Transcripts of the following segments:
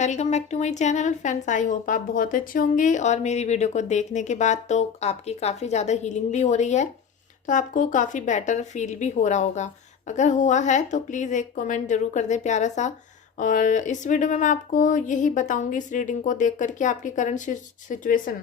Welcome back to my channel friends. I hope आप बहुत अच्छे होंगे और मेरी वीडियो को देखने के बाद तो आपकी काफ़ी ज़्यादा हीलिंग भी हो रही है, तो आपको काफ़ी बेटर फील भी हो रहा होगा। अगर हुआ है तो प्लीज़ एक कमेंट ज़रूर कर दें प्यारा सा। और इस वीडियो में मैं आपको यही बताऊंगी इस रीडिंग को देख करके आपकी करंट सिचुएशन,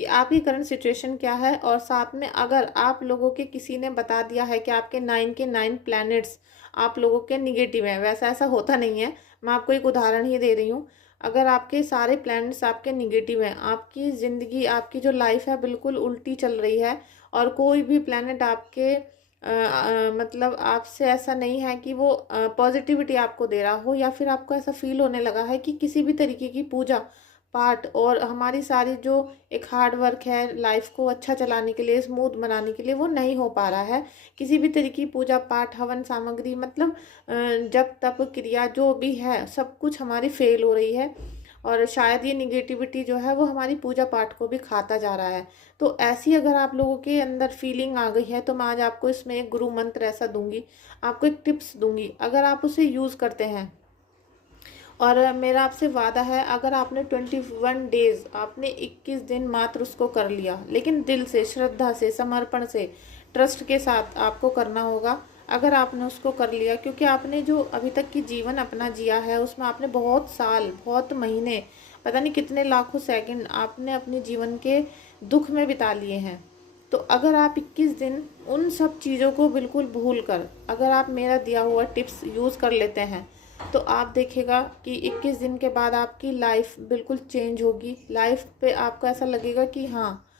कि आपकी करंट सिचुएशन क्या है। और साथ में अगर आप लोगों के किसी ने बता दिया है कि आपके 9 के 9 प्लैनेट्स आप लोगों के निगेटिव हैं, वैसा ऐसा होता नहीं है। मैं आपको एक उदाहरण ही दे रही हूँ। अगर आपके सारे प्लैनेट्स आपके निगेटिव हैं, आपकी ज़िंदगी, आपकी जो लाइफ है बिल्कुल उल्टी चल रही है। और कोई भी प्लैनेट आपके मतलब आपसे ऐसा नहीं है कि वो पॉजिटिविटी आपको दे रहा हो, या फिर आपको ऐसा फील होने लगा है कि किसी भी तरीके की पूजा पाठ और हमारी सारी जो एक हार्ड वर्क है लाइफ को अच्छा चलाने के लिए, स्मूथ बनाने के लिए, वो नहीं हो पा रहा है। किसी भी तरीके की पूजा पाठ, हवन सामग्री, मतलब जब तप क्रिया जो भी है सब कुछ हमारी फेल हो रही है। और शायद ये निगेटिविटी जो है वो हमारी पूजा पाठ को भी खाता जा रहा है। तो ऐसी अगर आप लोगों के अंदर फीलिंग आ गई है तो मैं आज आपको इसमें एक गुरु मंत्र ऐसा दूंगी, आपको एक टिप्स दूंगी। अगर आप उसे यूज़ करते हैं, और मेरा आपसे वादा है, अगर आपने 21 डेज, आपने 21 दिन मात्र उसको कर लिया, लेकिन दिल से, श्रद्धा से, समर्पण से, ट्रस्ट के साथ आपको करना होगा। अगर आपने उसको कर लिया, क्योंकि आपने जो अभी तक की जीवन अपना जिया है उसमें आपने बहुत साल, बहुत महीने, पता नहीं कितने लाखों सेकंड आपने अपने जीवन के दुख में बिता लिए हैं। तो अगर आप 21 दिन उन सब चीज़ों को बिल्कुल भूल कर अगर आप मेरा दिया हुआ टिप्स यूज़ कर लेते हैं, तो आप देखिएगा कि 21 दिन के बाद आपकी लाइफ बिल्कुल चेंज होगी। लाइफ पे आपको ऐसा लगेगा कि हाँ,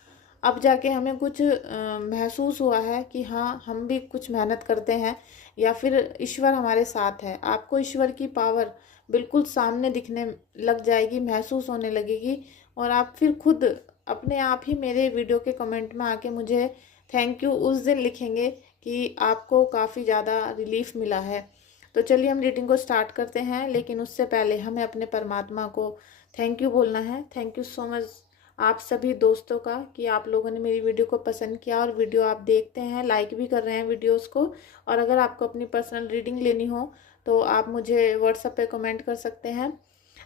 अब जाके हमें कुछ महसूस हुआ है कि हाँ, हम भी कुछ मेहनत करते हैं, या फिर ईश्वर हमारे साथ है। आपको ईश्वर की पावर बिल्कुल सामने दिखने लग जाएगी, महसूस होने लगेगी। और आप फिर खुद अपने आप ही मेरे वीडियो के कमेंट में आके मुझे थैंक यू उस दिन लिखेंगे कि आपको काफ़ी ज़्यादा रिलीफ मिला है। तो चलिए हम रीडिंग को स्टार्ट करते हैं, लेकिन उससे पहले हमें अपने परमात्मा को थैंक यू बोलना है। थैंक यू सो मच आप सभी दोस्तों का कि आप लोगों ने मेरी वीडियो को पसंद किया और वीडियो आप देखते हैं, लाइक भी कर रहे हैं वीडियोस को। और अगर आपको अपनी पर्सनल रीडिंग लेनी हो तो आप मुझे व्हाट्सएप पे कमेंट कर सकते हैं।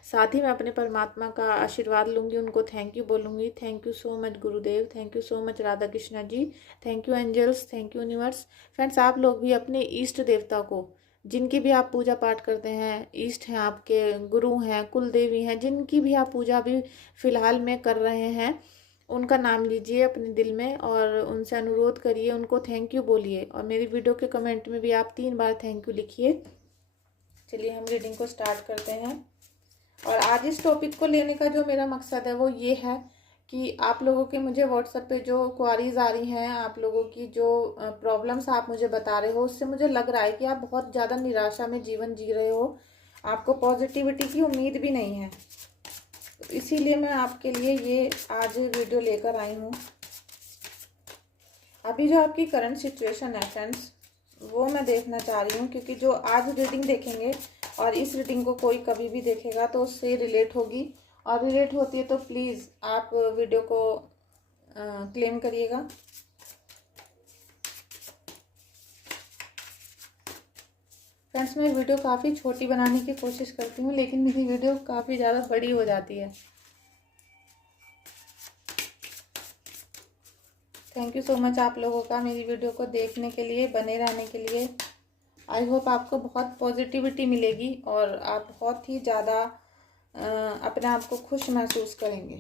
साथ ही मैं अपने परमात्मा का आशीर्वाद लूँगी, उनको थैंक यू बोलूँगी। Thank you so much Gurudev, thank you so much Radha Krishna ji, thank you angels, thank you universe. Friends, आप लोग भी अपने इष्ट देवता को, जिनकी भी आप पूजा पाठ करते हैं, इष्ट हैं आपके, गुरु हैं, कुल देवी हैं, जिनकी भी आप पूजा भी फ़िलहाल में कर रहे हैं, उनका नाम लीजिए अपने दिल में और उनसे अनुरोध करिए, उनको थैंक यू बोलिए। और मेरी वीडियो के कमेंट में भी आप 3 बार थैंक यू लिखिए। चलिए हम रीडिंग को स्टार्ट करते हैं। और आज इस टॉपिक को लेने का जो मेरा मकसद है वो ये है कि आप लोगों के मुझे व्हाट्सएप पे जो क्वारीज आ रही हैं, आप लोगों की जो प्रॉब्लम्स आप मुझे बता रहे हो, उससे मुझे लग रहा है कि आप बहुत ज़्यादा निराशा में जीवन जी रहे हो, आपको पॉजिटिविटी की उम्मीद भी नहीं है। तो इसीलिए मैं आपके लिए ये आज वीडियो लेकर आई हूँ। अभी जो आपकी करंट सिचुएशन है फ्रेंड्स, वो मैं देखना चाह रही हूँ, क्योंकि जो आज रीडिंग देखेंगे और इस रीडिंग को कोई कभी भी देखेगा तो उससे रिलेट होगी। और रिलेट होती है तो प्लीज़ आप वीडियो को क्लेम करिएगा। फ्रेंड्स, मैं वीडियो काफ़ी छोटी बनाने की कोशिश करती हूँ, लेकिन मेरी वीडियो काफ़ी ज़्यादा बड़ी हो जाती है। थैंक यू सो मच आप लोगों का मेरी वीडियो को देखने के लिए, बने रहने के लिए। आई होप आपको बहुत पॉजिटिविटी मिलेगी और आप बहुत ही ज़्यादा अपने आप को खुश महसूस करेंगे।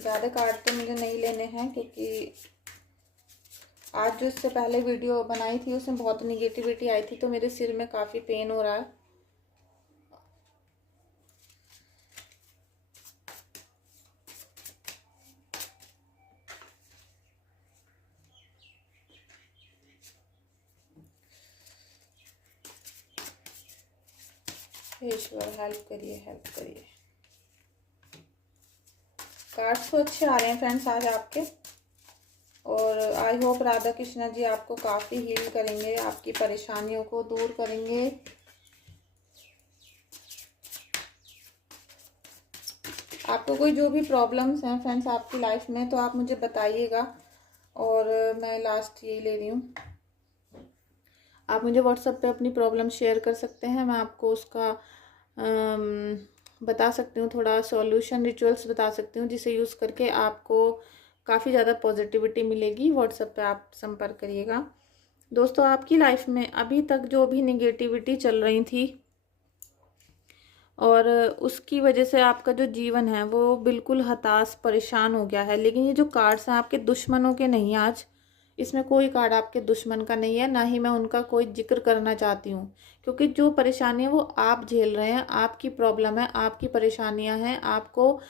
ज़्यादा कार्ड तो मुझे नहीं लेने हैं, क्योंकि आज जो इससे पहले वीडियो बनाई थी उसमें बहुत निगेटिविटी आई थी, तो मेरे सिर में काफ़ी पेन हो रहा है। ईश्वर हेल्प करिए, हेल्प करिए। कार्ड्स तो अच्छे आ रहे हैं फ्रेंड्स आज आपके, और आई होप राधा कृष्णा जी आपको काफ़ी हील करेंगे, आपकी परेशानियों को दूर करेंगे। आपको कोई जो भी प्रॉब्लम्स हैं फ्रेंड्स आपकी लाइफ में, तो आप मुझे बताइएगा। और मैं लास्ट यही ले रही हूँ। आप मुझे व्हाट्सएप पे अपनी प्रॉब्लम शेयर कर सकते हैं, मैं आपको उसका बता सकती हूँ, थोड़ा सॉल्यूशन रिचुअल्स बता सकती हूँ जिसे यूज़ करके आपको काफ़ी ज़्यादा पॉजिटिविटी मिलेगी। व्हाट्सएप पे आप संपर्क करिएगा। दोस्तों, आपकी लाइफ में अभी तक जो भी निगेटिविटी चल रही थी और उसकी वजह से आपका जो जीवन है वो बिल्कुल हताश परेशान हो गया है, लेकिन ये जो कार्ड्स हैं आपके दुश्मनों के नहीं हैं आज। इसमें कोई कार्ड आपके दुश्मन का नहीं है, ना ही मैं उनका कोई जिक्र करना चाहती हूँ, क्योंकि जो परेशानी है वो आप झेल रहे हैं, आपकी प्रॉब्लम है, आपकी परेशानियाँ हैं, आपको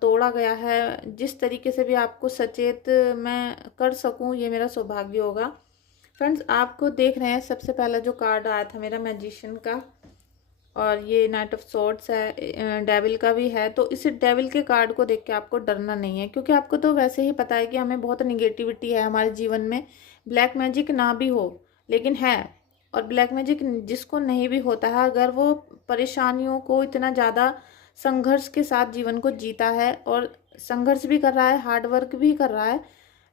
तोड़ा गया है। जिस तरीके से भी आपको सचेत मैं कर सकूँ ये मेरा सौभाग्य होगा। फ्रेंड्स, आपको देख रहे हैं सबसे पहला जो कार्ड आया था मेरा मैजिशियन का, और ये नाइट ऑफ सॉर्ड्स है, डेविल का भी है। तो इस डेविल के कार्ड को देख के आपको डरना नहीं है, क्योंकि आपको तो वैसे ही पता है कि हमें बहुत निगेटिविटी है हमारे जीवन में। ब्लैक मैजिक ना भी हो लेकिन है, और ब्लैक मैजिक जिसको नहीं भी होता है, अगर वो परेशानियों को इतना ज़्यादा संघर्ष के साथ जीवन को जीता है और संघर्ष भी कर रहा है, हार्ड वर्क भी कर रहा है,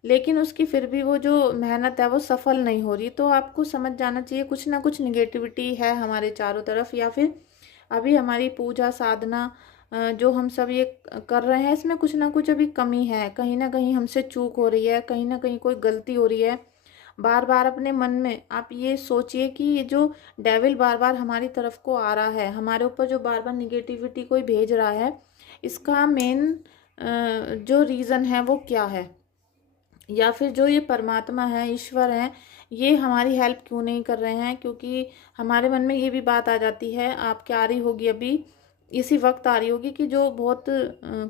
लेकिन उसकी फिर भी वो जो मेहनत है वो सफल नहीं हो रही, तो आपको समझ जाना चाहिए कुछ ना कुछ निगेटिविटी है हमारे चारों तरफ, या फिर अभी हमारी पूजा साधना जो हम सब ये कर रहे हैं इसमें कुछ ना कुछ अभी कमी है, कहीं ना कहीं हमसे चूक हो रही है, कहीं ना कहीं कोई गलती हो रही है। बार बार अपने मन में आप ये सोचिए कि ये जो डेविल बार बार हमारी तरफ को आ रहा है, हमारे ऊपर जो बार बार निगेटिविटी कोई भेज रहा है, इसका मेन जो रीज़न है वो क्या है, या फिर जो ये परमात्मा है, ईश्वर है, ये हमारी हेल्प क्यों नहीं कर रहे हैं। क्योंकि हमारे मन में ये भी बात आ जाती है, आपके आ रही होगी अभी, इसी वक्त आ रही होगी, कि जो बहुत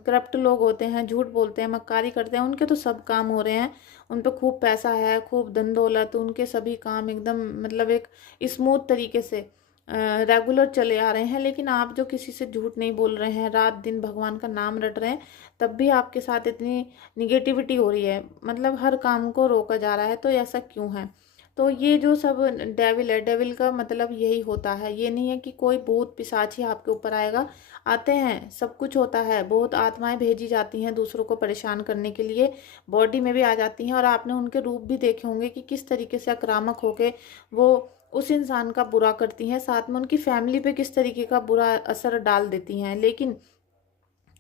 करप्ट लोग होते हैं, झूठ बोलते हैं, मक्कारी करते हैं, उनके तो सब काम हो रहे हैं, उन पर खूब पैसा है, खूब धन दौलत, उनके सभी काम एकदम मतलब एक स्मूथ तरीके से रेगुलर चले आ रहे हैं। लेकिन आप जो किसी से झूठ नहीं बोल रहे हैं, रात दिन भगवान का नाम रट रहे हैं, तब भी आपके साथ इतनी निगेटिविटी हो रही है, मतलब हर काम को रोका जा रहा है। तो ऐसा क्यों है? तो ये जो सब डेविल है, डेविल का मतलब यही होता है। ये नहीं है कि कोई भूत पिशाच ही आपके ऊपर आएगा, आते हैं, सब कुछ होता है, बहुत आत्माएं भेजी जाती हैं दूसरों को परेशान करने के लिए, बॉडी में भी आ जाती हैं, और आपने उनके रूप भी देखे होंगे कि किस तरीके से आक्रामक होके वो उस इंसान का बुरा करती हैं, साथ में उनकी फैमिली पे किस तरीके का बुरा असर डाल देती हैं। लेकिन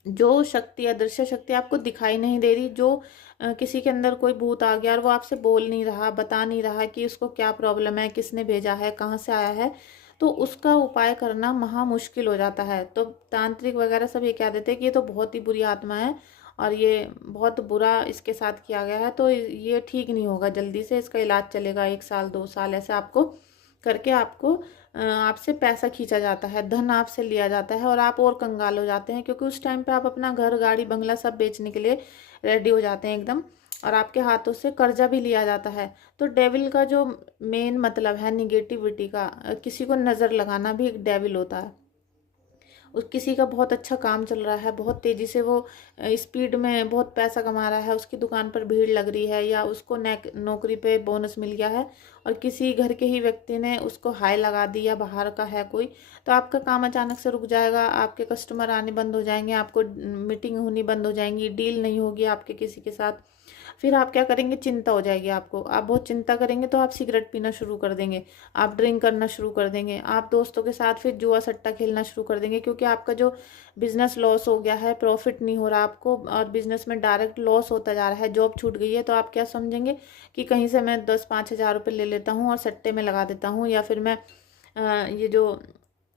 जो शक्ति, अदृश्य शक्ति आपको दिखाई नहीं दे रही, जो किसी के अंदर कोई भूत आ गया और वो आपसे बोल नहीं रहा, बता नहीं रहा कि उसको क्या प्रॉब्लम है, किसने भेजा है, कहाँ से आया है, तो उसका उपाय करना महा मुश्किल हो जाता है। तो तांत्रिक वगैरह सब ये कह देते हैं कि ये तो बहुत ही बुरी आत्मा है और ये बहुत बुरा इसके साथ किया गया है, तो ये ठीक नहीं होगा, जल्दी से इसका इलाज चलेगा 1 साल 2 साल, ऐसे आपको करके आपको आपसे पैसा खींचा जाता है, धन आपसे लिया जाता है, और आप और कंगाल हो जाते हैं, क्योंकि उस टाइम पे आप अपना घर गाड़ी बंगला सब बेचने के लिए रेडी हो जाते हैं एकदम, और आपके हाथों से कर्जा भी लिया जाता है। तो डेविल का जो मेन मतलब है निगेटिविटी का, किसी को नज़र लगाना भी एक डेविल होता है। उस किसी का बहुत अच्छा काम चल रहा है, बहुत तेज़ी से वो स्पीड में बहुत पैसा कमा रहा है, उसकी दुकान पर भीड़ लग रही है, या उसको नौकरी पे बोनस मिल गया है, और किसी घर के ही व्यक्ति ने उसको हाई लगा दी, या बाहर का है कोई, तो आपका काम अचानक से रुक जाएगा, आपके कस्टमर आने बंद हो जाएंगे, आपको मीटिंग होनी बंद हो जाएंगी, डील नहीं होगी आपके किसी के साथ। फिर आप क्या करेंगे, चिंता हो जाएगी आपको, आप बहुत चिंता करेंगे, तो आप सिगरेट पीना शुरू कर देंगे, आप ड्रिंक करना शुरू कर देंगे, आप दोस्तों के साथ फिर जुआ सट्टा खेलना शुरू कर देंगे, क्योंकि आपका जो बिजनेस लॉस हो गया है, प्रॉफिट नहीं हो रहा आपको, और बिजनेस में डायरेक्ट लॉस होता जा रहा है, जॉब छूट गई है, तो आप क्या समझेंगे कि कहीं से मैं 10-5 हज़ार रुपये ले लेता हूँ और सट्टे में लगा देता हूँ, या फिर मैं ये जो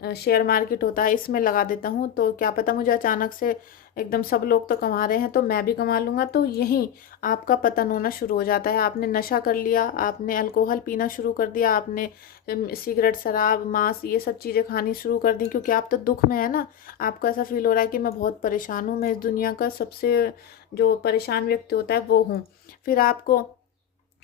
शेयर मार्केट होता है इसमें लगा देता हूँ, तो क्या पता मुझे अचानक से एकदम सब लोग तो कमा रहे हैं तो मैं भी कमा लूँगा, तो यहीं आपका पतन होना शुरू हो जाता है। आपने नशा कर लिया, आपने अल्कोहल पीना शुरू कर दिया, आपने सिगरेट, शराब, मांस, ये सब चीज़ें खानी शुरू कर दी, क्योंकि आप तो दुख में है ना, आपको ऐसा फील हो रहा है कि मैं बहुत परेशान हूँ, मैं इस दुनिया का सबसे जो परेशान व्यक्ति होता है वो हूँ। फिर आपको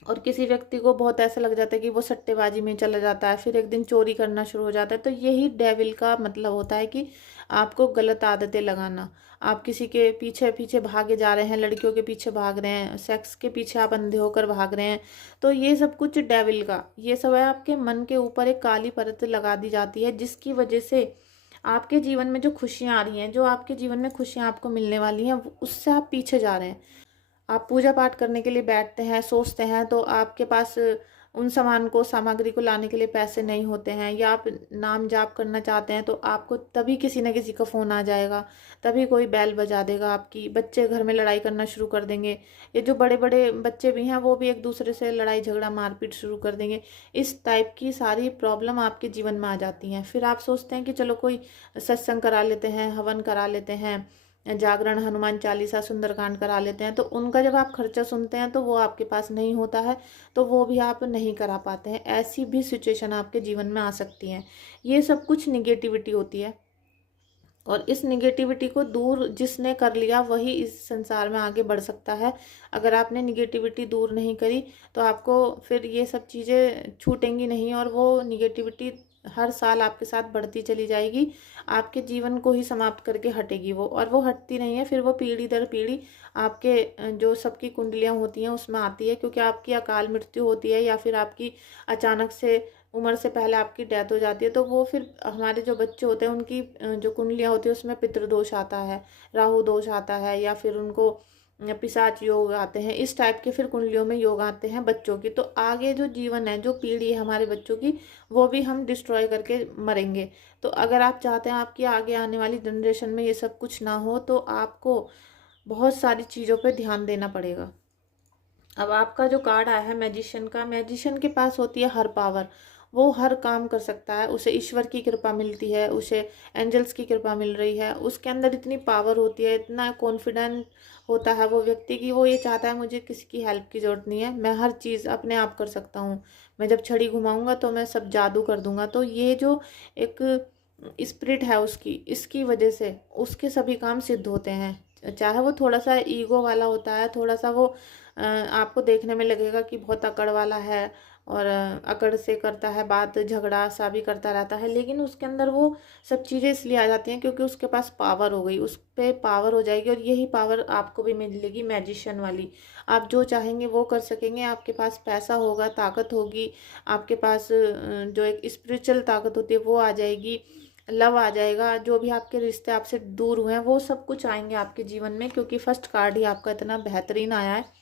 और किसी व्यक्ति को बहुत ऐसा लग जाता है कि वो सट्टेबाजी में चला जाता है, फिर एक दिन चोरी करना शुरू हो जाता है। तो यही डेविल का मतलब होता है कि आपको गलत आदतें लगाना, आप किसी के पीछे पीछे भागे जा रहे हैं, लड़कियों के पीछे भाग रहे हैं, सेक्स के पीछे आप अंधे होकर भाग रहे हैं, तो ये सब कुछ डेविल का, ये सब है आपके मन के ऊपर एक काली परत लगा दी जाती है, जिसकी वजह से आपके जीवन में जो खुशियाँ आ रही हैं, जो आपके जीवन में खुशियाँ आपको मिलने वाली हैं, उससे आप पीछे जा रहे हैं। आप पूजा पाठ करने के लिए बैठते हैं, सोचते हैं, तो आपके पास उन सामान को सामग्री को लाने के लिए पैसे नहीं होते हैं, या आप नाम जाप करना चाहते हैं तो आपको तभी किसी न किसी का फ़ोन आ जाएगा, तभी कोई बैल बजा देगा आपकी, बच्चे घर में लड़ाई करना शुरू कर देंगे। ये जो बड़े बड़े बच्चे भी हैं वो भी एक दूसरे से लड़ाई झगड़ा मारपीट शुरू कर देंगे। इस टाइप की सारी प्रॉब्लम आपके जीवन में आ जाती हैं। फिर आप सोचते हैं कि चलो कोई सत्संग करा लेते हैं, हवन करा लेते हैं, जागरण, हनुमान चालीसा, सुंदरकांड करा लेते हैं, तो उनका जब आप खर्चा सुनते हैं तो वो आपके पास नहीं होता है, तो वो भी आप नहीं करा पाते हैं। ऐसी भी सिचुएशन आपके जीवन में आ सकती हैं। ये सब कुछ निगेटिविटी होती है, और इस निगेटिविटी को दूर जिसने कर लिया वही इस संसार में आगे बढ़ सकता है। अगर आपने निगेटिविटी दूर नहीं करी तो आपको फिर ये सब चीज़ें छूटेंगी नहीं, और वो निगेटिविटी हर साल आपके साथ बढ़ती चली जाएगी, आपके जीवन को ही समाप्त करके हटेगी वो, और वो हटती नहीं है। फिर वो पीढ़ी दर पीढ़ी आपके जो सबकी कुंडलियाँ होती हैं उसमें आती है, क्योंकि आपकी अकाल मृत्यु होती है या फिर आपकी अचानक से उम्र से पहले आपकी डेथ हो जाती है, तो वो फिर हमारे जो बच्चे होते हैं उनकी जो कुंडलियाँ होती है उसमें पितृदोष आता है, राहु दोष आता है, या फिर उनको पिशाच योग आते हैं। इस टाइप के फिर कुंडलियों में योग आते हैं बच्चों की। तो आगे जो जीवन है, जो पीढ़ी है हमारे बच्चों की, वो भी हम डिस्ट्रॉय करके मरेंगे। तो अगर आप चाहते हैं आपकी आगे आने वाली जनरेशन में ये सब कुछ ना हो, तो आपको बहुत सारी चीज़ों पे ध्यान देना पड़ेगा। अब आपका जो कार्ड आया है मैजिशियन का, मैजिशियन के पास होती है हर पावर, वो हर काम कर सकता है, उसे ईश्वर की कृपा मिलती है, उसे एंजल्स की कृपा मिल रही है, उसके अंदर इतनी पावर होती है, इतना कॉन्फिडेंट होता है वो व्यक्ति की वो ये चाहता है मुझे किसी की हेल्प की ज़रूरत नहीं है, मैं हर चीज़ अपने आप कर सकता हूँ, मैं जब छड़ी घुमाऊंगा तो मैं सब जादू कर दूंगा। तो ये जो एक स्पिरिट है उसकी, इसकी वजह से उसके सभी काम सिद्ध होते हैं। चाहे वो थोड़ा सा ईगो वाला होता है, थोड़ा सा वो आपको देखने में लगेगा कि बहुत अकड़ वाला है, और अकड़ से करता है बात, झगड़ा सा भी करता रहता है, लेकिन उसके अंदर वो सब चीज़ें इसलिए आ जाती हैं क्योंकि उसके पास पावर हो गई, उस पर पावर हो जाएगी, और यही पावर आपको भी मिलेगी मैजिशियन वाली। आप जो चाहेंगे वो कर सकेंगे, आपके पास पैसा होगा, ताकत होगी, आपके पास जो एक स्पिरिचुअल ताकत होती है वो आ जाएगी, लव आ जाएगा, जो भी आपके रिश्ते आपसे दूर हुए हैं वो सब कुछ आएंगे आपके जीवन में, क्योंकि फर्स्ट कार्ड ही आपका इतना बेहतरीन आया है।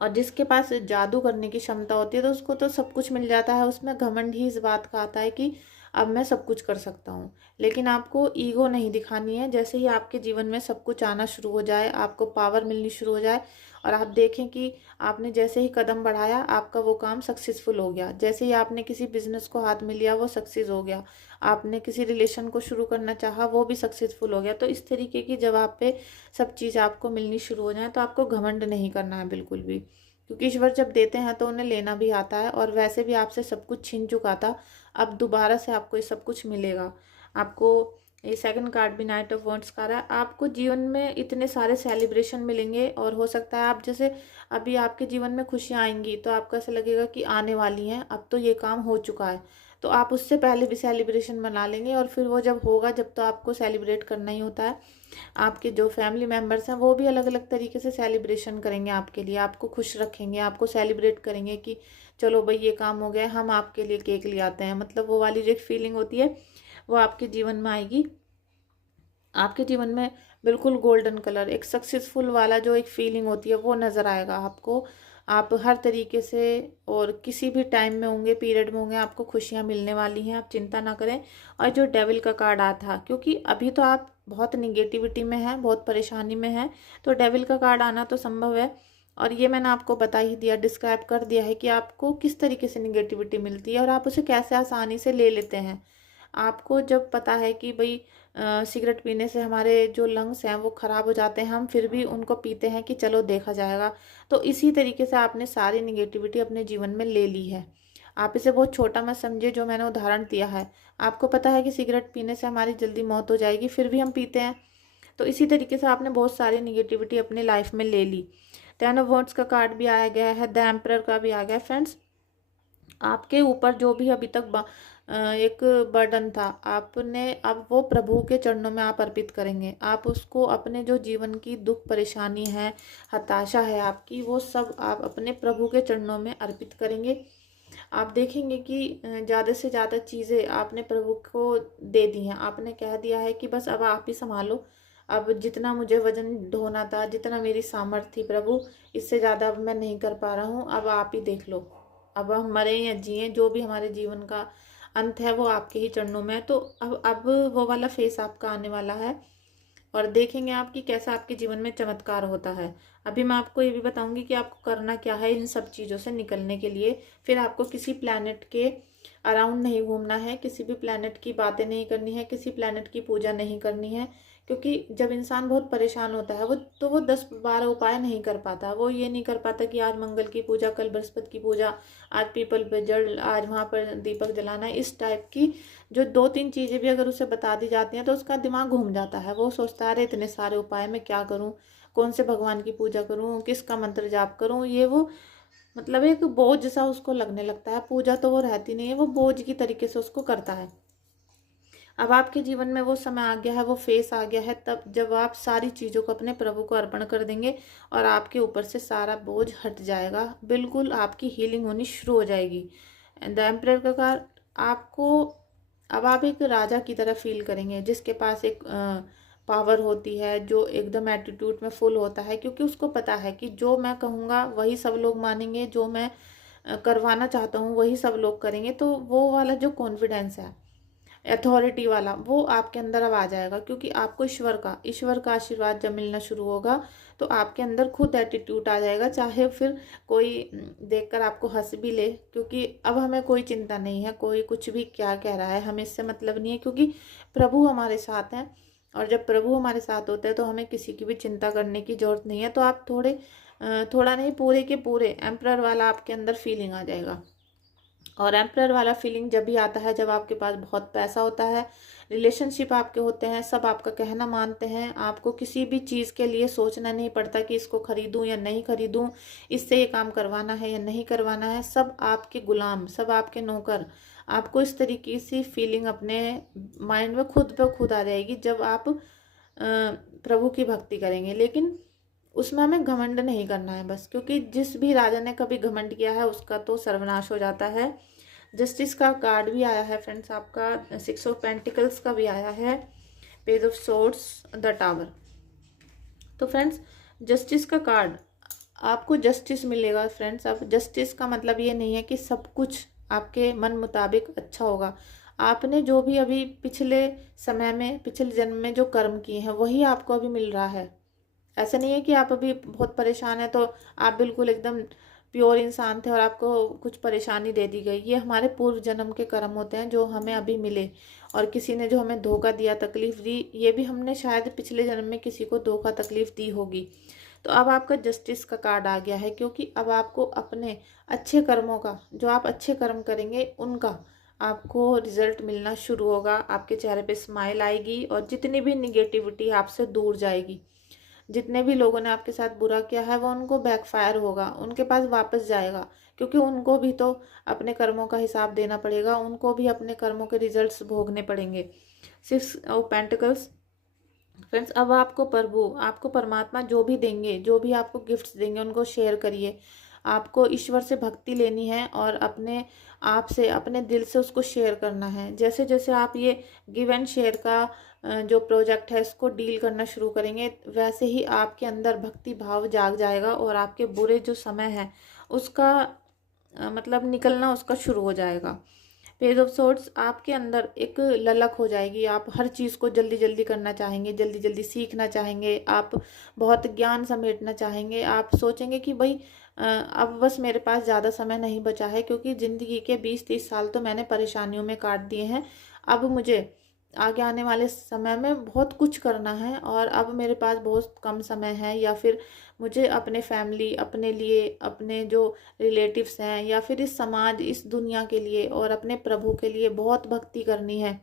और जिसके पास जादू करने की क्षमता होती है तो उसको तो सब कुछ मिल जाता है, उसमें घमंड ही इस बात का आता है कि अब मैं सब कुछ कर सकता हूँ। लेकिन आपको ईगो नहीं दिखानी है। जैसे ही आपके जीवन में सब कुछ आना शुरू हो जाए, आपको पावर मिलनी शुरू हो जाए, और आप देखें कि आपने जैसे ही कदम बढ़ाया आपका वो काम सक्सेसफुल हो गया, जैसे ही आपने किसी बिजनेस को हाथ में लिया वो सक्सेस हो गया, आपने किसी रिलेशन को शुरू करना चाहा वो भी सक्सेसफुल हो गया। तो इस तरीके की जब आप पे सब चीज़ आपको मिलनी शुरू हो जाए तो आपको घमंड नहीं करना है बिल्कुल भी, क्योंकि ईश्वर जब देते हैं तो उन्हें लेना भी आता है, और वैसे भी आपसे सब कुछ छीन चुका था, अब दोबारा से आपको ये सब कुछ मिलेगा। आपको ये सेकंड कार्ड भी नाइट ऑफ वॉन्ड्स का रहा है, आपको जीवन में इतने सारे सेलिब्रेशन मिलेंगे, और हो सकता है आप जैसे अभी आपके जीवन में खुशियाँ आएंगी तो आपको ऐसा लगेगा कि आने वाली हैं, अब तो ये काम हो चुका है, तो आप उससे पहले भी सेलिब्रेशन मना लेंगे, और फिर वो जब होगा, जब तो आपको सेलिब्रेट करना ही होता है। आपके जो फैमिली मेम्बर्स हैं वो भी अलग अलग तरीके से सेलिब्रेशन करेंगे आपके लिए, आपको खुश रखेंगे, आपको सेलिब्रेट करेंगे कि चलो भाई ये काम हो गया, हम आपके लिए केक ले आते हैं। मतलब वो वाली जो एक फीलिंग होती है वो आपके जीवन में आएगी। आपके जीवन में बिल्कुल गोल्डन कलर, एक सक्सेसफुल वाला जो एक फीलिंग होती है वो नज़र आएगा आपको। आप हर तरीके से और किसी भी टाइम में होंगे, पीरियड में होंगे, आपको खुशियाँ मिलने वाली हैं, आप चिंता ना करें। और जो डेविल का कार्ड आता था, क्योंकि अभी तो आप बहुत निगेटिविटी में हैं, बहुत परेशानी में हैं, तो डेविल का कार्ड आना तो संभव है। और ये मैंने आपको बता ही दिया, डिस्क्राइब कर दिया है कि आपको किस तरीके से निगेटिविटी मिलती है और आप उसे कैसे आसानी से ले लेते हैं। आपको जब पता है कि भाई सिगरेट पीने से हमारे जो लंग्स हैं वो ख़राब हो जाते हैं, हम फिर भी उनको पीते हैं कि चलो देखा जाएगा, तो इसी तरीके से आपने सारी निगेटिविटी अपने जीवन में ले ली है। आप इसे बहुत छोटा मत समझिए, जो मैंने उदाहरण दिया है। आपको पता है कि सिगरेट पीने से हमारी जल्दी मौत हो जाएगी, फिर भी हम पीते हैं, तो इसी तरीके से आपने बहुत सारी निगेटिविटी अपनी लाइफ में ले ली। 10 ऑफ वॉन्ड्स का कार्ड भी आया गया है, द एम्परर का भी आ गया। फ्रेंड्स, आपके ऊपर जो भी अभी तक एक बर्डन था, आपने अब वो प्रभु के चरणों में आप अर्पित करेंगे। आप उसको अपने जो जीवन की दुख परेशानी है, हताशा है आपकी, वो सब आप अपने प्रभु के चरणों में अर्पित करेंगे। आप देखेंगे कि ज़्यादा से ज़्यादा चीज़ें आपने प्रभु को दे दी हैं। आपने कह दिया है कि बस अब आप ही संभालो, अब जितना मुझे वजन ढोना था, जितना मेरी सामर्थ्य थी प्रभु, इससे ज़्यादा अब मैं नहीं कर पा रहा हूँ, अब आप ही देख लो। अब हम मरें या जिएं, जो भी हमारे जीवन का अंत है वो आपके ही चरणों में है। तो अब वो वाला फेस आपका आने वाला है और देखेंगे आप कि कैसा आपके जीवन में चमत्कार होता है। अभी मैं आपको ये भी बताऊंगी कि आपको करना क्या है इन सब चीज़ों से निकलने के लिए। फिर आपको किसी प्लैनेट के अराउंड नहीं घूमना है, किसी भी प्लैनेट की बातें नहीं करनी है, किसी प्लैनेट की पूजा नहीं करनी है। क्योंकि जब इंसान बहुत परेशान होता है वो 10-12 उपाय नहीं कर पाता। वो ये नहीं कर पाता कि आज मंगल की पूजा, कल बृहस्पति की पूजा, आज पीपल पे जल, आज वहाँ पर दीपक जलाना। इस टाइप की जो 2-3 चीज़ें भी अगर उसे बता दी जाती हैं तो उसका दिमाग घूम जाता है। वो सोचता है अरे इतने सारे उपाय मैं क्या करूँ, कौन से भगवान की पूजा करूँ, किसका मंत्र जाप करूँ, ये वो मतलब एक बोझ सा उसको लगने लगता है। पूजा तो वो रहती नहीं है, वो बोझ की तरीके से उसको करता है। अब आपके जीवन में वो समय आ गया है, वो फेस आ गया है, तब जब आप सारी चीज़ों को अपने प्रभु को अर्पण कर देंगे और आपके ऊपर से सारा बोझ हट जाएगा। बिल्कुल आपकी हीलिंग होनी शुरू हो जाएगी। द एम्परर का कार्ड आपको, अब आप एक राजा की तरह फील करेंगे जिसके पास एक पावर होती है, जो एकदम एटीट्यूड में फुल होता है, क्योंकि उसको पता है कि जो मैं कहूँगा वही सब लोग मानेंगे, जो मैं करवाना चाहता हूँ वही सब लोग करेंगे। तो वो वाला जो कॉन्फिडेंस है, अथॉरिटी वाला, वो आपके अंदर अब आ जाएगा। क्योंकि आपको ईश्वर का आशीर्वाद जब मिलना शुरू होगा तो आपके अंदर खुद एटीट्यूड आ जाएगा, चाहे फिर कोई देखकर आपको हंस भी ले। क्योंकि अब हमें कोई चिंता नहीं है, कोई कुछ भी क्या कह रहा है हमें इससे मतलब नहीं है, क्योंकि प्रभु हमारे साथ हैं। और जब प्रभु हमारे साथ होते हैं तो हमें किसी की भी चिंता करने की जरूरत नहीं है। तो आप थोड़ा नहीं, पूरे के पूरे एम्परर वाला आपके अंदर फीलिंग आ जाएगा। और एम्परर वाला फीलिंग जब भी आता है जब आपके पास बहुत पैसा होता है, रिलेशनशिप आपके होते हैं, सब आपका कहना मानते हैं, आपको किसी भी चीज़ के लिए सोचना नहीं पड़ता कि इसको खरीदूं या नहीं खरीदूं, इससे ये काम करवाना है या नहीं करवाना है, सब आपके गुलाम, सब आपके नौकर। आपको इस तरीके से फीलिंग अपने माइंड में खुद ब खुद आ जाएगी जब आप प्रभु की भक्ति करेंगे। लेकिन उसमें हमें घमंड नहीं करना है बस, क्योंकि जिस भी राजा ने कभी घमंड किया है उसका तो सर्वनाश हो जाता है। जस्टिस का कार्ड भी आया है फ्रेंड्स आपका, 6 ऑफ पेंटिकल्स का भी आया है, page of swords, the tower. तो फ्रेंड्स जस्टिस का कार्ड, आपको जस्टिस मिलेगा फ्रेंड्स। अब जस्टिस का मतलब ये नहीं है कि सब कुछ आपके मन मुताबिक अच्छा होगा। आपने जो भी अभी पिछले समय में, पिछले जन्म में जो कर्म किए हैं वही आपको अभी मिल रहा है। ऐसा नहीं है कि आप अभी बहुत परेशान है तो आप बिल्कुल एकदम प्योर इंसान थे और आपको कुछ परेशानी दे दी गई। ये हमारे पूर्व जन्म के कर्म होते हैं जो हमें अभी मिले। और किसी ने जो हमें धोखा दिया, तकलीफ दी, ये भी हमने शायद पिछले जन्म में किसी को धोखा तकलीफ दी होगी। तो अब आपका जस्टिस का कार्ड आ गया है, क्योंकि अब आपको अपने अच्छे कर्मों का, जो आप अच्छे कर्म करेंगे उनका आपको रिजल्ट मिलना शुरू होगा। आपके चेहरे पे स्माइल आएगी और जितनी भी निगेटिविटी आपसे दूर जाएगी। जितने भी लोगों ने आपके साथ बुरा किया है वो उनको बैकफायर होगा, उनके पास वापस जाएगा। क्योंकि उनको भी तो अपने कर्मों का हिसाब देना पड़ेगा, उनको भी अपने कर्मों के रिजल्ट्स भोगने पड़ेंगे। 6 ऑफ पेंटिकल्स फ्रेंड्स, अब आपको प्रभु, आपको परमात्मा जो भी देंगे, जो भी आपको गिफ्ट्स देंगे उनको शेयर करिए। आपको ईश्वर से भक्ति लेनी है और अपने आप से, अपने दिल से उसको शेयर करना है। जैसे जैसे आप ये गिव एंड शेयर का जो प्रोजेक्ट है इसको डील करना शुरू करेंगे, वैसे ही आपके अंदर भक्ति भाव जाग जाएगा और आपके बुरे जो समय है उसका मतलब निकलना उसका शुरू हो जाएगा। पेज ऑफ सोर्ड्स, आपके अंदर एक ललक हो जाएगी। आप हर चीज़ को जल्दी जल्दी करना चाहेंगे, जल्दी जल्दी सीखना चाहेंगे, आप बहुत ज्ञान समेटना चाहेंगे। आप सोचेंगे कि भाई अब बस मेरे पास ज़्यादा समय नहीं बचा है, क्योंकि ज़िंदगी के 20-30 साल तो मैंने परेशानियों में काट दिए हैं। अब मुझे आगे आने वाले समय में बहुत कुछ करना है और अब मेरे पास बहुत कम समय है। या फिर मुझे अपने फैमिली, अपने लिए, अपने जो रिलेटिव्स हैं, या फिर इस समाज, इस दुनिया के लिए और अपने प्रभु के लिए बहुत भक्ति करनी है।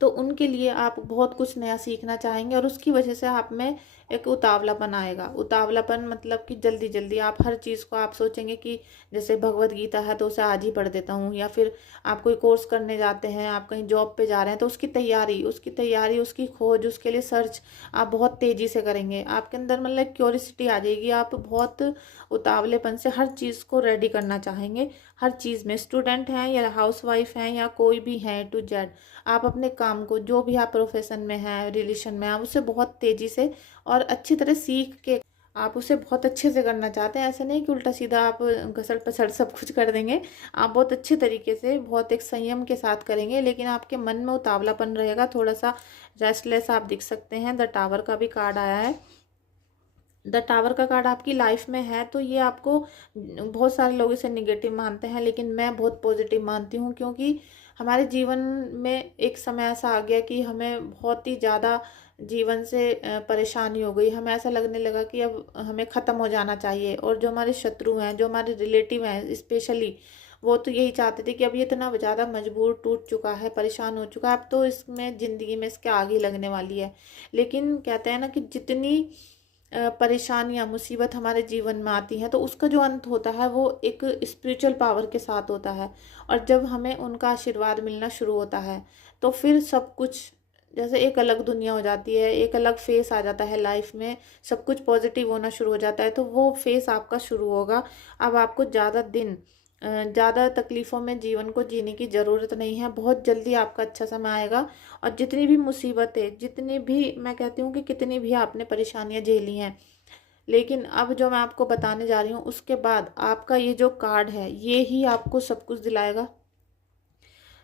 तो उनके लिए आप बहुत कुछ नया सीखना चाहेंगे और उसकी वजह से आप में एक उतावलापन आएगा। उतावलापन मतलब कि जल्दी जल्दी आप हर चीज़ को आप सोचेंगे कि जैसे भगवत गीता है तो उसे आज ही पढ़ देता हूँ, या फिर आप कोई कोर्स करने जाते हैं, आप कहीं जॉब पे जा रहे हैं तो उसकी तैयारी, उसकी खोज, उसके लिए सर्च आप बहुत तेज़ी से करेंगे। आपके अंदर मतलब क्यूरियोसिटी आ जाएगी, आप बहुत उतावलेपन से हर चीज़ को रेडी करना चाहेंगे। हर चीज़ में, स्टूडेंट हैं या हाउसवाइफ हैं या कोई भी हैं, टू जेड आप अपने काम को, जो भी आप प्रोफेशन में हैं, रिलेशन में हैं, उसे बहुत तेज़ी से और अच्छी तरह सीख के आप उसे बहुत अच्छे से करना चाहते हैं, ऐसा नहीं कि उल्टा सीधा आप घसड़ पसड़ सब कुछ कर देंगे। आप बहुत अच्छे तरीके से, बहुत एक संयम के साथ करेंगे, लेकिन आपके मन में उतावलापन रहेगा, थोड़ा सा रेस्टलेस आप दिख सकते हैं। द टावर का भी कार्ड आया है। द टावर का कार्ड आपकी लाइफ में है तो ये आपको, बहुत सारे लोग इसे निगेटिव मानते हैं, लेकिन मैं बहुत पॉजिटिव मानती हूँ, क्योंकि हमारे जीवन में एक समय ऐसा आ गया कि हमें बहुत ही ज़्यादा जीवन से परेशानी हो गई। हमें ऐसा लगने लगा कि अब हमें ख़त्म हो जाना चाहिए, और जो हमारे शत्रु हैं, जो हमारे रिलेटिव हैं स्पेशली, वो तो यही चाहते थे कि अब ये इतना ज़्यादा मजबूर, टूट चुका है, परेशान हो चुका है, अब तो इसमें ज़िंदगी में इसके आगे लगने वाली है। लेकिन कहते हैं ना कि जितनी परेशानियाँ, मुसीबत हमारे जीवन में आती हैं तो उसका जो अंत होता है वो एक स्पिरिचुअल पावर के साथ होता है। और जब हमें उनका आशीर्वाद मिलना शुरू होता है तो फिर सब कुछ जैसे एक अलग दुनिया हो जाती है, एक अलग फेस आ जाता है लाइफ में, सब कुछ पॉजिटिव होना शुरू हो जाता है। तो वो फेस आपका शुरू होगा। अब आपको ज़्यादा दिन, ज़्यादा तकलीफ़ों में जीवन को जीने की ज़रूरत नहीं है। बहुत जल्दी आपका अच्छा समय आएगा। और जितनी भी मुसीबतें, जितनी भी, मैं कहती हूँ कि कितनी भी आपने परेशानियाँ झेली हैं, लेकिन अब जो मैं आपको बताने जा रही हूँ उसके बाद आपका ये जो कार्ड है ये ही आपको सब कुछ दिलाएगा।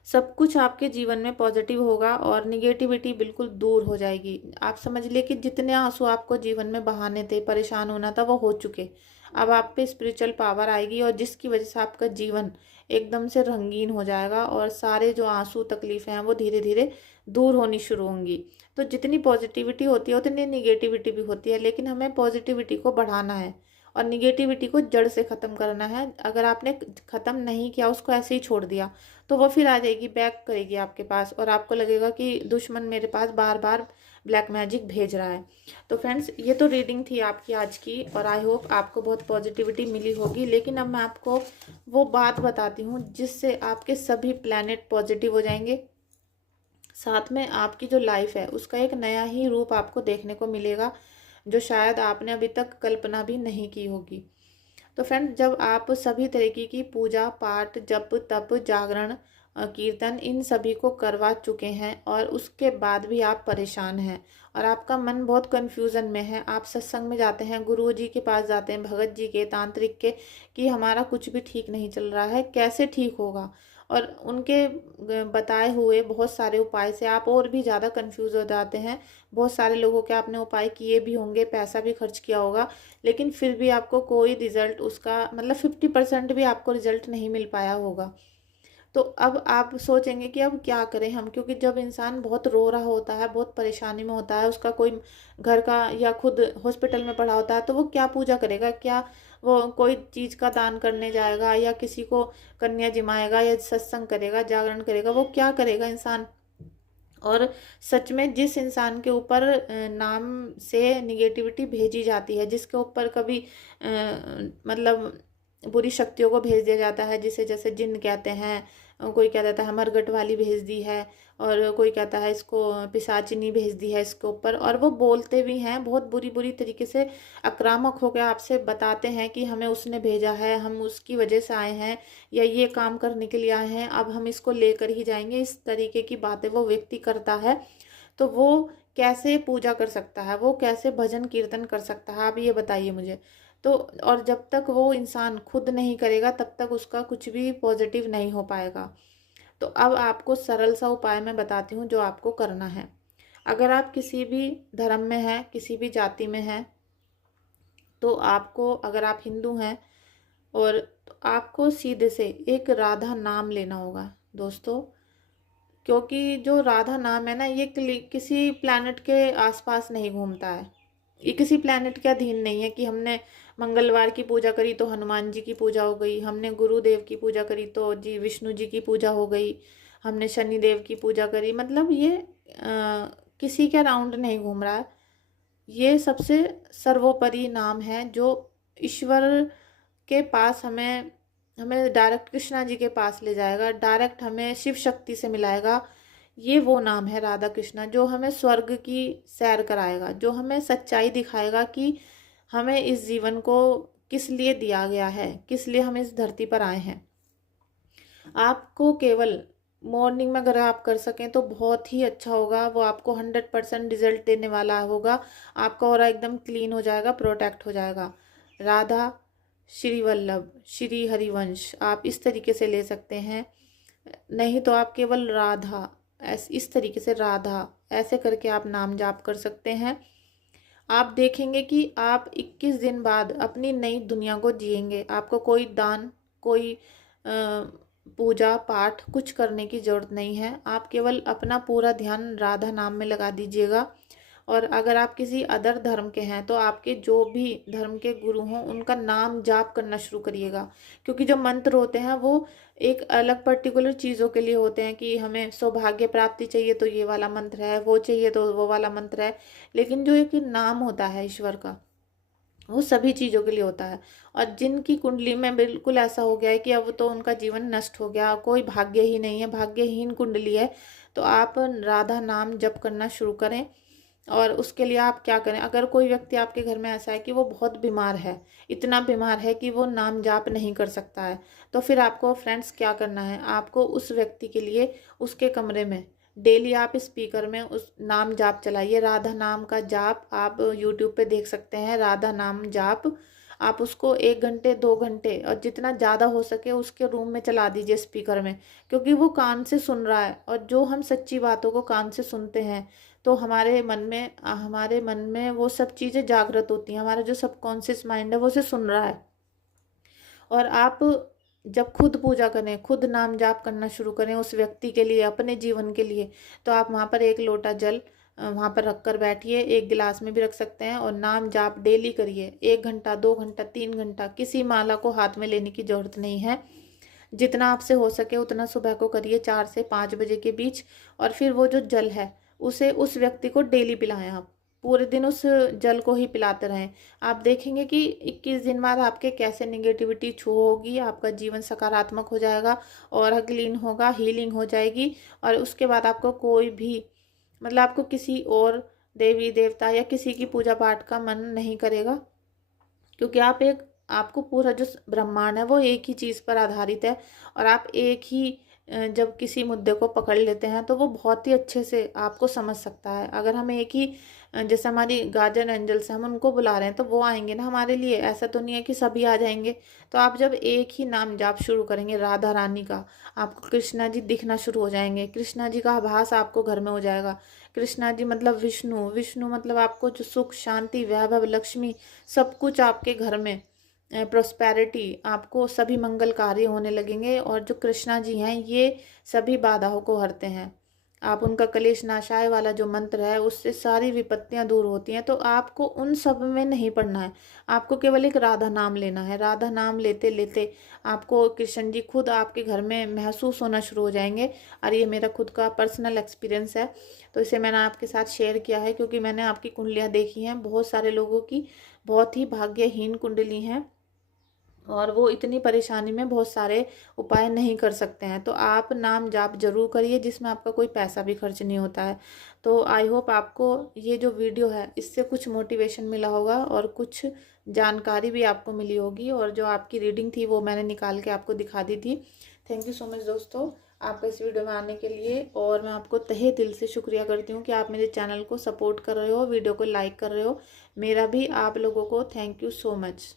सब कुछ आपके जीवन में पॉजिटिव होगा और निगेटिविटी बिल्कुल दूर हो जाएगी। आप समझ लिए कि जितने आंसू आपको जीवन में बहाने थे, परेशान होना था, वो हो चुके। अब आप पे स्पिरिचुअल पावर आएगी और जिसकी वजह से आपका जीवन एकदम से रंगीन हो जाएगा और सारे जो आंसू, तकलीफें हैं वो धीरे धीरे दूर होनी शुरू होंगी। तो जितनी पॉजिटिविटी होती है उतनी निगेटिविटी भी होती है, लेकिन हमें पॉजिटिविटी को बढ़ाना है और निगेटिविटी को जड़ से ख़त्म करना है। अगर आपने ख़त्म नहीं किया, उसको ऐसे ही छोड़ दिया, तो वो फिर आ जाएगी, बैक करेगी आपके पास, और आपको लगेगा कि दुश्मन मेरे पास बार बार ब्लैक मैजिक भेज रहा है। तो फ्रेंड्स, ये तो रीडिंग थी आपकी आज की, और आई होप आपको बहुत पॉजिटिविटी मिली होगी। लेकिन अब मैं आपको वो बात बताती हूँ जिससे आपके सभी प्लैनेट पॉजिटिव हो जाएंगे। साथ में आपकी जो लाइफ है उसका एक नया ही रूप आपको देखने को मिलेगा, जो शायद आपने अभी तक कल्पना भी नहीं की होगी। तो फ्रेंड, जब आप सभी तरीके की पूजा पाठ, जप तप, जागरण, कीर्तन, इन सभी को करवा चुके हैं और उसके बाद भी आप परेशान हैं और आपका मन बहुत कन्फ्यूज़न में है, आप सत्संग में जाते हैं, गुरु जी के पास जाते हैं, भगत जी के, तांत्रिक के, कि हमारा कुछ भी ठीक नहीं चल रहा है, कैसे ठीक होगा, और उनके बताए हुए बहुत सारे उपाय से आप और भी ज़्यादा कंफ्यूज हो जाते हैं। बहुत सारे लोगों के आपने उपाय किए भी होंगे, पैसा भी खर्च किया होगा, लेकिन फिर भी आपको कोई रिजल्ट, उसका मतलब 50% भी आपको रिजल्ट नहीं मिल पाया होगा। तो अब आप सोचेंगे कि अब क्या करें हम, क्योंकि जब इंसान बहुत रो रहा होता है, बहुत परेशानी में होता है, उसका कोई घर का या खुद हॉस्पिटल में पड़ा होता है, तो वो क्या पूजा करेगा, क्या वो कोई चीज़ का दान करने जाएगा या किसी को कन्या जिमाएगा या सत्संग करेगा, जागरण करेगा, वो क्या करेगा इंसान। और सच में जिस इंसान के ऊपर नाम से निगेटिविटी भेजी जाती है, जिसके ऊपर कभी मतलब बुरी शक्तियों को भेज दिया जाता है, जिसे जैसे जिन्न कहते हैं, कोई कह देता है मरगट वाली भेज दी है, और कोई कहता है इसको पिशाचिनी भेज दी है इसके ऊपर, और वो बोलते भी हैं बहुत बुरी बुरी तरीके से, आक्रामक होकर आपसे बताते हैं कि हमें उसने भेजा है, हम उसकी वजह से आए हैं, या ये काम करने के लिए आए हैं, अब हम इसको लेकर ही जाएंगे। इस तरीके की बातें वो व्यक्ति करता है, तो वो कैसे पूजा कर सकता है, वो कैसे भजन कीर्तन कर सकता है, आप ये बताइए मुझे। तो और जब तक वो इंसान खुद नहीं करेगा तब तक उसका कुछ भी पॉजिटिव नहीं हो पाएगा। तो अब आपको सरल सा उपाय मैं बताती हूँ जो आपको करना है। अगर आप किसी भी धर्म में हैं, किसी भी जाति में हैं, तो आपको, अगर आप हिंदू हैं, और तो आपको सीधे से एक राधा नाम लेना होगा दोस्तों, क्योंकि जो राधा नाम है ना, ये किसी प्लैनेट के आसपास नहीं घूमता है, ये किसी प्लैनेट के अधीन नहीं है कि हमने मंगलवार की पूजा करी तो हनुमान जी की पूजा हो गई, हमने गुरुदेव की पूजा करी तो जी विष्णु जी की पूजा हो गई, हमने शनि देव की पूजा करी, मतलब ये किसी के राउंड नहीं घूम रहा है। ये सबसे सर्वोपरि नाम है जो ईश्वर के पास हमें हमें डायरेक्ट कृष्णा जी के पास ले जाएगा, डायरेक्ट हमें शिव शक्ति से मिलाएगा। ये वो नाम है राधा कृष्णा, जो हमें स्वर्ग की सैर कराएगा, जो हमें सच्चाई दिखाएगा कि हमें इस जीवन को किस लिए दिया गया है, किस लिए हम इस धरती पर आए हैं। आपको केवल मॉर्निंग में अगर आप कर सकें तो बहुत ही अच्छा होगा, वो आपको 100% रिजल्ट देने वाला होगा। आपका ऑरा एकदम क्लीन हो जाएगा, प्रोटेक्ट हो जाएगा। राधा श्री वल्लभ श्री हरिवंश आप इस तरीके से ले सकते हैं, नहीं तो आप केवल राधा इस तरीके से राधा ऐसे करके आप नाम जाप कर सकते हैं। आप देखेंगे कि आप 21 दिन बाद अपनी नई दुनिया को जिएंगे। आपको कोई दान, कोई पूजा पाठ कुछ करने की ज़रूरत नहीं है। आप केवल अपना पूरा ध्यान राधा नाम में लगा दीजिएगा। और अगर आप किसी अदर धर्म के हैं तो आपके जो भी धर्म के गुरु हों उनका नाम जाप करना शुरू करिएगा, क्योंकि जो मंत्र होते हैं वो एक अलग पर्टिकुलर चीज़ों के लिए होते हैं कि हमें सौभाग्य प्राप्ति चाहिए तो ये वाला मंत्र है, वो चाहिए तो वो वाला मंत्र है। लेकिन जो एक नाम होता है ईश्वर का, वो सभी चीज़ों के लिए होता है। और जिनकी कुंडली में बिल्कुल ऐसा हो गया है कि अब तो उनका जीवन नष्ट हो गया, कोई भाग्य ही नहीं है, भाग्यहीन कुंडली है, तो आप राधा नाम जप करना शुरू करें। और उसके लिए आप क्या करें, अगर कोई व्यक्ति आपके घर में ऐसा है कि वो बहुत बीमार है, इतना बीमार है कि वो नाम जाप नहीं कर सकता है, तो फिर आपको फ्रेंड्स क्या करना है, आपको उस व्यक्ति के लिए उसके कमरे में डेली आप स्पीकर में उस नाम जाप चलाइए। राधा नाम का जाप आप यूट्यूब पे देख सकते हैं, राधा नाम जाप। आप उसको 1 घंटे 2 घंटे और जितना ज़्यादा हो सके उसके रूम में चला दीजिए स्पीकर में, क्योंकि वो कान से सुन रहा है। और जो हम सच्ची बातों को कान से सुनते हैं तो हमारे मन में वो सब चीज़ें जागृत होती हैं, हमारा जो सबकॉन्शियस माइंड है वो उसे सुन रहा है। और आप जब खुद पूजा करें, खुद नाम जाप करना शुरू करें उस व्यक्ति के लिए, अपने जीवन के लिए, तो आप वहाँ पर 1 लोटा जल वहाँ पर रख कर बैठिए, 1 गिलास में भी रख सकते हैं, और नाम जाप डेली करिए। 1 घंटा 2 घंटा 3 घंटा, किसी माला को हाथ में लेने की ज़रूरत नहीं है। जितना आपसे हो सके उतना सुबह को करिए 4 से 5 बजे के बीच। और फिर वो जो जल है उसे उस व्यक्ति को डेली पिलाएं, आप पूरे दिन उस जल को ही पिलाते रहें। आप देखेंगे कि 21 दिन बाद आपके कैसे निगेटिविटी छू होगी, आपका जीवन सकारात्मक हो जाएगा और क्लीन होगा, हीलिंग हो जाएगी। और उसके बाद आपको कोई भी मतलब आपको किसी और देवी देवता या किसी की पूजा पाठ का मन नहीं करेगा, क्योंकि आपको पूरा जो ब्रह्मांड है वो एक ही चीज़ पर आधारित है। और आप एक ही जब किसी मुद्दे को पकड़ लेते हैं तो वो बहुत ही अच्छे से आपको समझ सकता है। अगर हम एक ही जैसे हमारी गार्जियन एंजल्स हैं, हम उनको बुला रहे हैं तो वो आएंगे ना हमारे लिए, ऐसा तो नहीं है कि सभी आ जाएंगे। तो आप जब एक ही नाम जाप शुरू करेंगे राधा रानी का, आपको कृष्णा जी दिखना शुरू हो जाएंगे, कृष्णा जी का आभास आपको घर में हो जाएगा। कृष्णा जी मतलब विष्णु, विष्णु मतलब आपको जो सुख शांति वैभव लक्ष्मी सब कुछ आपके घर में, प्रोस्पेरिटी, आपको सभी मंगल कार्य होने लगेंगे। और जो कृष्णा जी हैं ये सभी बाधाओं को हरते हैं। आप उनका कलेश नाशाय वाला जो मंत्र है उससे सारी विपत्तियां दूर होती हैं। तो आपको उन सब में नहीं पड़ना है, आपको केवल एक राधा नाम लेना है। राधा नाम लेते लेते आपको कृष्ण जी खुद आपके घर में महसूस होना शुरू हो जाएंगे। और ये मेरा खुद का पर्सनल एक्सपीरियंस है, तो इसे मैंने आपके साथ शेयर किया है, क्योंकि मैंने आपकी कुंडलियाँ देखी हैं, बहुत सारे लोगों की बहुत ही भाग्यहीन कुंडली हैं और वो इतनी परेशानी में बहुत सारे उपाय नहीं कर सकते हैं। तो आप नाम जाप जरूर करिए, जिसमें आपका कोई पैसा भी खर्च नहीं होता है। तो आई होप आपको ये जो वीडियो है इससे कुछ मोटिवेशन मिला होगा और कुछ जानकारी भी आपको मिली होगी। और जो आपकी रीडिंग थी वो मैंने निकाल के आपको दिखा दी थी। थैंक यू सो मच दोस्तों आपका इस वीडियो में आने के लिए। और मैं आपको तहे दिल से शुक्रिया करती हूँ कि आप मेरे चैनल को सपोर्ट कर रहे हो, वीडियो को लाइक कर रहे हो। मेरा भी आप लोगों को थैंक यू सो मच।